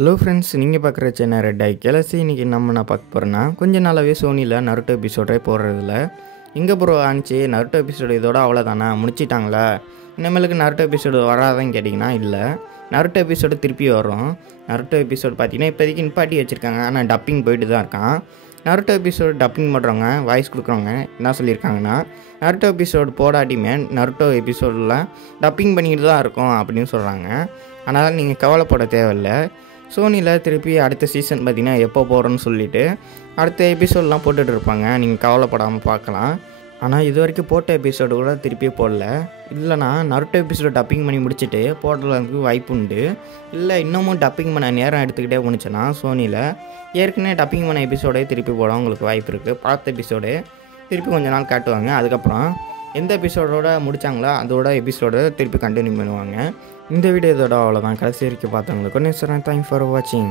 Hello friends, நீங்கள் பார்க்குற channel red ஐ கிளசி. இன்றைக்கி நான் பார்க்க போகிறேன்னா, கொஞ்ச நாளாகவே சோனியில் நருட்டோ எபிசோடே போடுறதில்ல. எங்கே ப்ரோ ஆனிச்சு, நருட்டோ எபிசோடு இதோட அவ்வளோதானா, முடிச்சிட்டாங்களா, இனிமேலுக்கு நருட்டோ எபிசோடு வராதான்னு கேட்டிங்கன்னா இல்லை, நருட்டோ எபிசோடு திருப்பி வரும். நருட்டோ எபிசோடு பார்த்தீங்கன்னா இப்போதைக்கு நிப்பாட்டி வச்சுருக்காங்க, ஆனால் டப்பிங் போயிட்டு தான் இருக்கான். நருட்டோ எபிசோடு டப்பிங் பண்ணுறவங்க, வாய்ஸ் கொடுக்குறவங்க என்ன சொல்லியிருக்காங்கன்னா, நருட்டோ எபிசோடு போடாட்டியுமே நருட்டோ எபிசோடில் டப்பிங் பண்ணிக்கிட்டு தான் இருக்கும் அப்படின்னு சொல்கிறாங்க. அதனால் நீங்கள் கவலைப்பட தேவையில்லை. சோனியில் திருப்பி அடுத்த சீசன் பார்த்திங்கன்னா எப்போ போகிறோன்னு சொல்லிவிட்டு அடுத்த எபிசோடெலாம் போட்டுட்டு இருப்பாங்க, நீங்கள் கவலைப்படாமல் பார்க்கலாம். ஆனால் இது வரைக்கும் போட்ட எபிசோடு கூட திருப்பி போடல. இல்லைனா நருட்டோ எபிசோடு டப்பிங் பண்ணி முடிச்சுட்டு போடுறதுக்கு வாய்ப்பு உண்டு. இல்லை இன்னமும் டப்பிங் பண்ண நேரம் எடுத்துக்கிட்டே போணுச்சுன்னா சோனியில் ஏற்கனவே டப்பிங் பண்ண எபிசோடே திருப்பி போட உங்களுக்கு வாய்ப்பு இருக்குது. பார்த்த எபிசோடு திருப்பி கொஞ்ச நாள் காட்டுவாங்க, அதுக்கப்புறம் எந்த எபிசோடோட முடித்தாங்களோ அதோட எபிசோடு திருப்பி கண்டினியூ பண்ணுவாங்க. இந்த வீடியோ இதோட அவ்வளோதான். கடைசி வரைக்கும் பார்த்தவங்களுக்கு தேங்க்ஸ் ஃபார் வாட்சிங்.